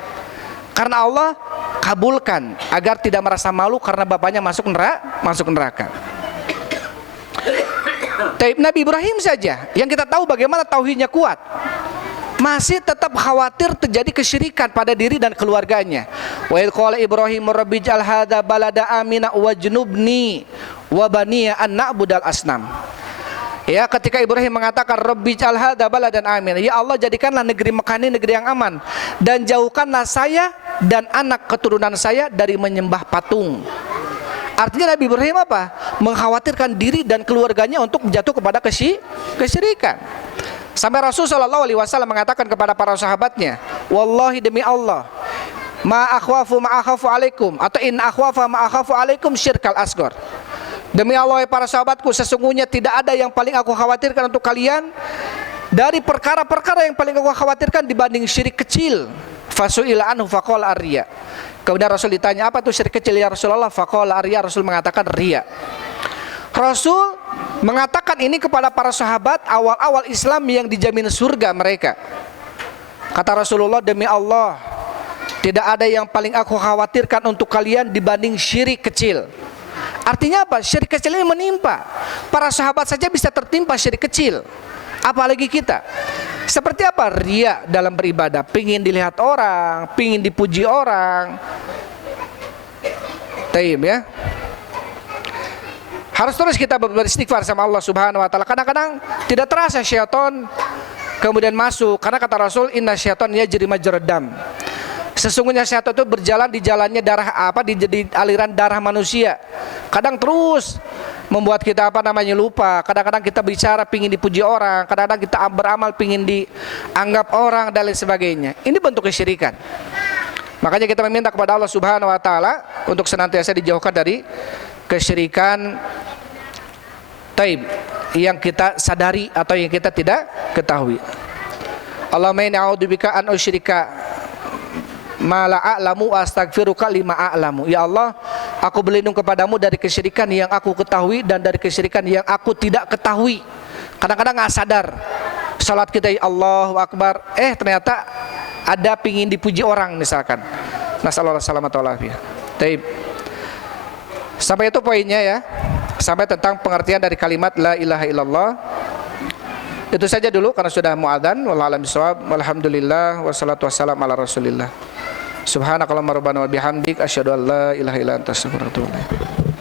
Karena Allah kabulkan agar tidak merasa malu karena bapaknya masuk neraka. Nabi Ibrahim saja yang kita tahu bagaimana tauhidnya kuat. masih tetap khawatir terjadi kesyirikan pada diri dan keluarganya. Wa idh qala Ibrahim rabbij'al hadza balada amina wajnubni wa baniya an na'budal asnam. Ya, ketika Ibrahim mengatakan rabbij'al hadza baladan amina, ya Allah jadikanlah negeri Mekah ini negeri yang aman dan jauhkanlah saya dan anak keturunan saya dari menyembah patung. Artinya Nabi Ibrahim apa? Mengkhawatirkan diri dan keluarganya untuk jatuh kepada kesyirikan. Sampai Rasul sallallahu alaihi wasallam mengatakan kepada para sahabatnya, wallahi demi Allah, ma akhafu alaikum, atau in akhwafa ma akhafu alaikum syirkal asghar. Demi Allah para sahabatku, sesungguhnya tidak ada yang paling aku khawatirkan untuk kalian dari perkara-perkara yang paling aku khawatirkan dibanding syirik kecil. Fasu'ila anhu faqala ar-riya. Kemudian Rasul ditanya, apa itu syirik kecil ya Rasulullah? Faqala ar-riya. Rasul mengatakan riya. Rasul mengatakan ini kepada para sahabat awal-awal Islam yang dijamin surga mereka. Kata Rasulullah, demi Allah, tidak ada yang paling aku khawatirkan untuk kalian dibanding syirik kecil. Artinya apa? Syirik kecil ini menimpa. Para sahabat saja bisa tertimpa syirik kecil, apalagi kita. Seperti apa? Riya dalam beribadah, pingin dilihat orang, pingin dipuji orang. Taib ya. Harus terus kita beristighfar sama Allah Subhanahu wa taala. Kadang-kadang tidak terasa syaitan kemudian masuk, karena kata Rasul, inna syaitan yajri majrad dam. Sesungguhnya syaitan itu berjalan di jalannya darah di aliran darah manusia. Kadang terus membuat kita lupa. Kadang-kadang kita bicara pingin dipuji orang, kadang-kadang kita beramal pingin dianggap orang dan lain sebagainya. Ini bentuk kesyirikan. Makanya kita meminta kepada Allah Subhanahu wa taala untuk senantiasa dijauhkan dari kesyirikan taib yang kita sadari atau yang kita tidak ketahui. Allahumma inni a'udzubika an usyrika ma la a'lamu wa astaghfiruka lima a'lamu. Ya Allah, aku berlindung kepadamu dari kesyirikan yang aku ketahui dan dari kesyirikan yang aku tidak ketahui. Kadang-kadang nggak sadar salat kita Allahu Akbar, ternyata ada pingin dipuji orang misalkan. Nasallallahu alaihi wasallam. Taib. Sampai itu poinnya ya. Sampai tentang pengertian dari kalimat la ilaha illallah. Itu saja dulu karena sudah muadzan. Wallahu a'lam bishawab. Walhamdulillah wassalatu wassalamu ala Rasulillah. Subhanakallahumma rabbana wa bihamdik asyhadu an la ilaha illa anta astaghfiruka wa atubu ilaik.